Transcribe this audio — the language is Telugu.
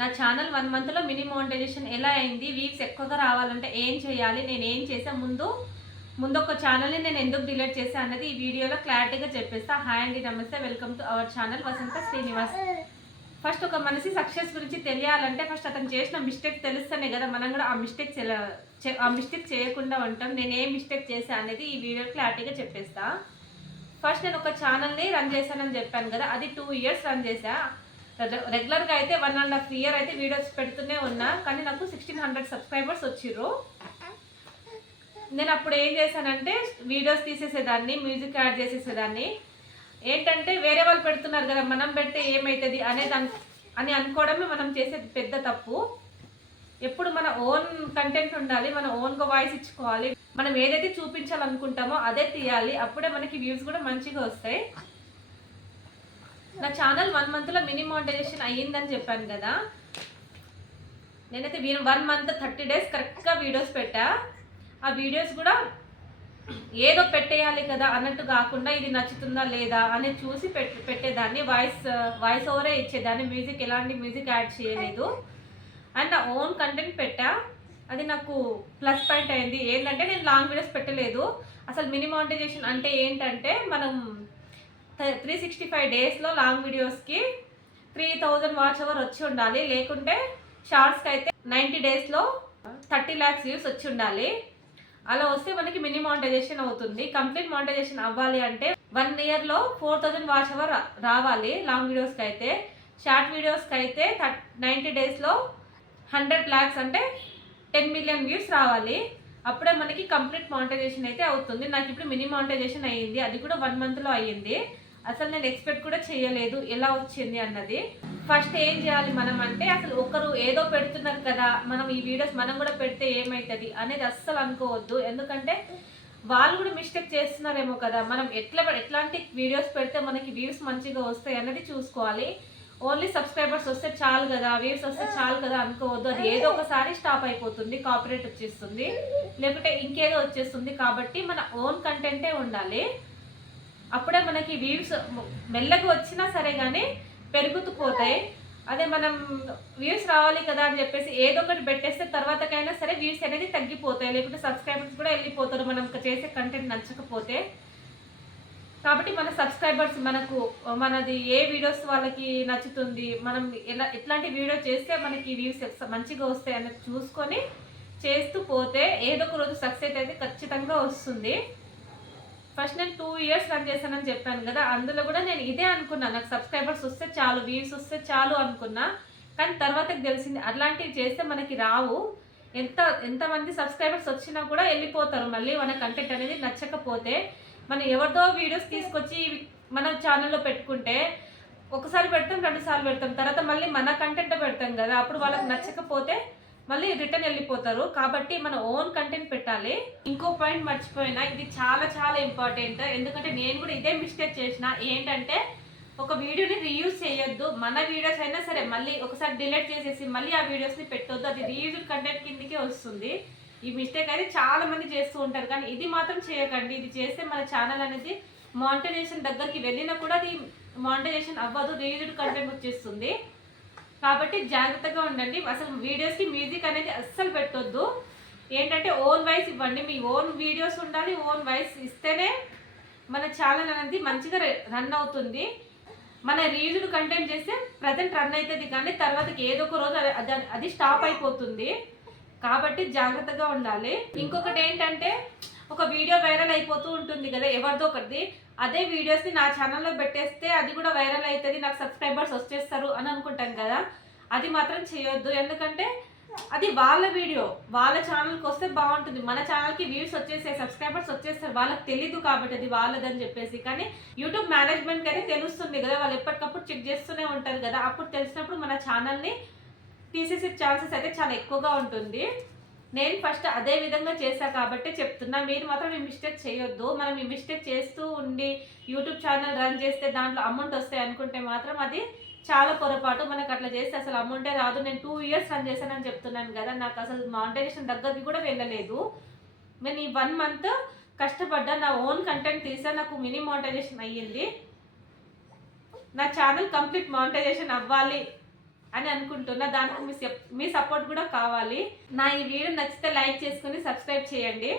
నా ఛానల్ 1 మంత్‌లో మినీ మోనిటైజేషన్ ఎలా అయింది? వ్యూస్ ఎక్కువగా రావాలంటే ఏం చేయాలి? నేనేం చేశా? ముందొక ఛానల్‌ని నేను ఎందుకు డిలీట్ చేశా అన్నది ఈ వీడియోలో క్లారిటీగా చెప్పేస్తా. హాయ్ అండి, నమస్తే. Welcome to our channel Vasantha Srinivas. First ఒక మనిషి సక్సెస్ గురించి తెలియాలంటే ఫస్ట్ అతను చేసిన మిస్టేక్ తెలుస్తేనే కదా మనం కూడా ఆ మిస్టేక్ చేయకుండా ఉంటాం. నేను ఏ మిస్టేక్ చేశా అనేది ఈ వీడియో క్లారిటీగా చెప్పేస్తా. ఫస్ట్ నేను ఒక ఛానల్ని రన్ చేశానని చెప్పాను కదా, అది 2 ఇయర్స్ రన్ చేశా. రెగ్యులర్గా అయితే 1.5 ఇయర్ అయితే వీడియోస్ పెడుతూనే ఉన్నా, కానీ నాకు 1600 సబ్స్క్రైబర్స్ వచ్చిర్రు. నేను అప్పుడు ఏం చేశానంటే వీడియోస్ తీసేసేదాన్ని, మ్యూజిక్ యాడ్ చేసేసేదాన్ని. ఏంటంటే వేరే వాళ్ళు పెడుతున్నారు కదా, మనం పెడితే ఏమవుతుంది అని అనుకోవడమే మనం చేసేది పెద్ద తప్పు. ఎప్పుడు మన ఓన్ కంటెంట్ ఉండాలి, మన ఓన్గా వాయిస్ ఇచ్చుకోవాలి. మనం ఏదైతే చూపించాలనుకుంటామో అదే తీయాలి, అప్పుడే మనకి వ్యూస్ కూడా మంచిగా వస్తాయి. నా ఛానల్ 1 మంత్లో మినీ మోనిటైజేషన్ అయ్యిందని చెప్పాను కదా. నేనైతే 1 మంత్ 30 డేస్ కరెక్ట్గా వీడియోస్ పెట్టా. ఆ వీడియోస్ కూడా ఏదో పెట్టేయాలి కదా అన్నట్టు కాకుండా ఇది నచ్చుతుందా లేదా అనేది చూసి పెట్టేదాన్ని. వాయిస్ ఓవరే ఇచ్చేదాన్ని, ఎలాంటి మ్యూజిక్ యాడ్ చేయలేదు. అండ్ నా ఓన్ కంటెంట్ పెట్టా, అది నాకు ప్లస్ పాయింట్ అయింది. ఏంటంటే నేను లాంగ్ వీడియోస్ పెట్టలేదు. అసలు మినీ మోనిటైజేషన్ అంటే ఏంటంటే మనం 365 డేస్లో లాంగ్ వీడియోస్కి 3000 వాచ్ అవర్ వచ్చి ఉండాలి. లేకుంటే షార్ట్స్కి అయితే 90 డేస్లో 30 lakhs వ్యూస్ వచ్చి ఉండాలి. అలా వస్తే మనకి మినీ మోనిటైజేషన్ అవుతుంది. కంప్లీట్ మోనిటైజేషన్ అవ్వాలి అంటే 1 ఇయర్లో 4000 వాచ్ అవర్ రావాలి లాంగ్ వీడియోస్కి అయితే. షార్ట్ వీడియోస్కి అయితే 90 డేస్లో 100 lakhs అంటే 10 million వ్యూస్ రావాలి. అప్పుడే మనకి కంప్లీట్ మోనిటైజేషన్ అయితే అవుతుంది. నాకు ఇప్పుడు మినీ మోనిటైజేషన్ అయ్యింది, అది కూడా 1 మంత్లో అయ్యింది. అసలు నేను ఎక్స్పెక్ట్ కూడా చేయలేదు ఎలా వచ్చింది అన్నది. ఫస్ట్ ఏం చేయాలి మనం అంటే, అసలు ఒకరు ఏదో పెడుతున్నారు కదా, మనం ఈ వీడియోస్ మనం కూడా పెడితే ఏమవుతుంది అనేది అస్సలు అనుకోవద్దు. ఎందుకంటే వాళ్ళు కూడా మిస్టేక్ చేస్తున్నారేమో కదా, మనం ఎట్లాంటి వీడియోస్ పెడితే మనకి వ్యూస్ మంచిగా వస్తాయి అన్నది చూసుకోవాలి. ఓన్లీ సబ్స్క్రైబర్స్ వస్తే చాలు కదా, వ్యూస్ వస్తే చాలు కదా అనుకోవద్దు. అది ఏదో ఒకసారి స్టాప్ అయిపోతుంది, కాపీరైట్ వచ్చేస్తుంది, లేకుంటే ఇంకేదో వచ్చేస్తుంది. కాబట్టి మన ఓన్ కంటెంటే ఉండాలి. అప్పుడే మనకి వ్యూస్ మెల్లగా వచ్చినా సరే కానీ పెరుగుతూ పోతాయి. అదే మనం వ్యూస్ రావాలి కదా అని చెప్పేసి ఏదో ఒకటి పెట్టేస్తే తర్వాతకైనా సరే వ్యూస్ అనేది తగ్గిపోతాయి, లేకుంటే సబ్స్క్రైబర్స్ కూడా వెళ్ళిపోతారు మనం చేసే కంటెంట్ నచ్చకపోతే. కాబట్టి మన సబ్స్క్రైబర్స్ మనది ఏ వీడియోస్ వాళ్ళకి నచ్చుతుంది, మనం ఎట్లాంటి వీడియో చేస్తే మనకి వ్యూస్ మంచిగా వస్తాయి అన్నది చూసుకొని చేస్తూ పోతే ఏదో ఒక రోజు సక్సెస్ అయితే ఖచ్చితంగా వస్తుంది. ఫస్ట్ నేను 2 ఇయర్స్ రన్ చేశానని చెప్పాను కదా, అందులో కూడా నేను ఇదే అనుకున్నా, నాకు సబ్స్క్రైబర్స్ వస్తే చాలు, వ్యూస్ వస్తే చాలు అనుకున్నా. కానీ తర్వాతకి తెలిసింది అట్లాంటివి చేస్తే మనకి రావు. ఎంతమంది సబ్స్క్రైబర్స్ వచ్చినా కూడా వెళ్ళిపోతారు మళ్ళీ మన కంటెంట్ అనేది నచ్చకపోతే. మనం ఎవరిదో వీడియోస్ తీసుకొచ్చి మన ఛానల్లో పెట్టుకుంటే ఒకసారి పెడతాం, 2 సార్లు పెడతాం, తర్వాత మళ్ళీ మన కంటెంట్ పెడతాం కదా, అప్పుడు వాళ్ళకి నచ్చకపోతే మళ్ళీ రిటర్న్ వెళ్ళిపోతారు. కాబట్టి మన ఓన్ కంటెంట్ పెట్టాలి. ఇంకో పాయింట్ మర్చిపోయినా, ఇది చాలా చాలా ఇంపార్టెంట్. ఎందుకంటే నేను కూడా ఇదే మిస్టేక్ చేసిన. ఏంటంటే ఒక వీడియోని రీయూజ్ చేయొద్దు. మన వీడియోస్ అయినా సరే మళ్ళీ ఒకసారి డిలీట్ చేసేసి మళ్ళీ ఆ వీడియోస్ని పెట్టొద్దు, అది రీయూజ్డ్ కంటెంట్ కిందకే వస్తుంది. ఈ మిస్టేక్ అయితే చాలా మంది చేస్తూ ఉంటారు, కానీ ఇది మాత్రం చేయకండి. ఇది చేస్తే మన ఛానల్ అనేది మానిటైజేషన్ దగ్గరికి వెళ్ళినా కూడా అది మానిటైజేషన్ అవ్వదు, రీయూజ్డ్ కంటెంట్ వచ్చేస్తుంది. కాబట్టి జాగ్రత్తగా ఉండండి. అసలు వీడియోస్కి మ్యూజిక్ అనేది అస్సలు పెట్టొద్దు. ఏంటంటే ఓన్ వాయిస్ ఇవ్వండి, మీ ఓన్ వీడియోస్ ఉండాలి. ఓన్ వాయిస్ ఇస్తేనే మన ఛానల్ అనేది మంచిగా రన్ అవుతుంది. మన రీజన్ కంటెంట్ చేస్తే ప్రజెంట్ రన్ అవుతుంది, కానీ తర్వాతకి ఏదో ఒక రోజు అది స్టాప్ అయిపోతుంది. కాబట్టి జాగ్రత్తగా ఉండాలి. ఇంకొకటి ఏంటంటే, ఒక వీడియో వైరల్ అయిపోతూ ఉంటుంది కదా ఎవరిదో ఒకటి, అదే వీడియోస్ని నా ఛానల్లో పెట్టేస్తే అది కూడా వైరల్ అవుతుంది, నాకు సబ్స్క్రైబర్స్ వచ్చేస్తారు అని అనుకుంటాం కదా, అది మాత్రం చేయొద్దు. ఎందుకంటే అది వాళ్ళ వీడియో, వాళ్ళ ఛానల్కి వస్తే బాగుంటుంది. మన ఛానల్కి వ్యూస్ వచ్చేసాయి, సబ్స్క్రైబర్స్ వచ్చేస్తారు, వాళ్ళకి తెలీదు కాబట్టి అది వాళ్ళదని చెప్పేసి. కానీ యూట్యూబ్ మేనేజ్మెంట్కి అయితే తెలుస్తుంది కదా, వాళ్ళు ఎప్పటికప్పుడు చెక్ చేస్తూనే ఉంటారు కదా, అప్పుడు తెలిసినప్పుడు మన ఛానల్ని తీసేసే ఛాన్సెస్ అయితే చాలా ఎక్కువగా ఉంటుంది. నేను ఫస్ట్ అదే విధంగా చేశా కాబట్టి చెప్తున్నా, మీరు మాత్రం ఈ మిస్టేక్ చేయొద్దు. మనం ఈ మిస్టేక్ చేస్తూ ఉండి యూట్యూబ్ ఛానల్ రన్ చేస్తే దాంట్లో అమౌంట్ వస్తాయి అనుకుంటే మాత్రం అది చాలా పొరపాటు. మనకు అట్లా చేస్తే అసలు అమౌంటే రాదు. నేను 2 ఇయర్స్ రన్ చేశానని చెప్తున్నాను కదా, నాకు అసలు మానిటైజేషన్ దగ్గరికి కూడా వెళ్ళలేదు. నేను ఈ 1 మంత్ కష్టపడ్డా, నా ఓన్ కంటెంట్ తీసా, నాకు మినీ మానిటైజేషన్ అయ్యింది. నా ఛానల్ కంప్లీట్ మానిటైజేషన్ అవ్వాలి అని అనుకుంటున్నా. దానికి మీ సపోర్ట్ కూడా కావాలి. నా ఈ వీడియో నచ్చితే లైక్ చేసుకుని సబ్స్క్రైబ్ చేయండి.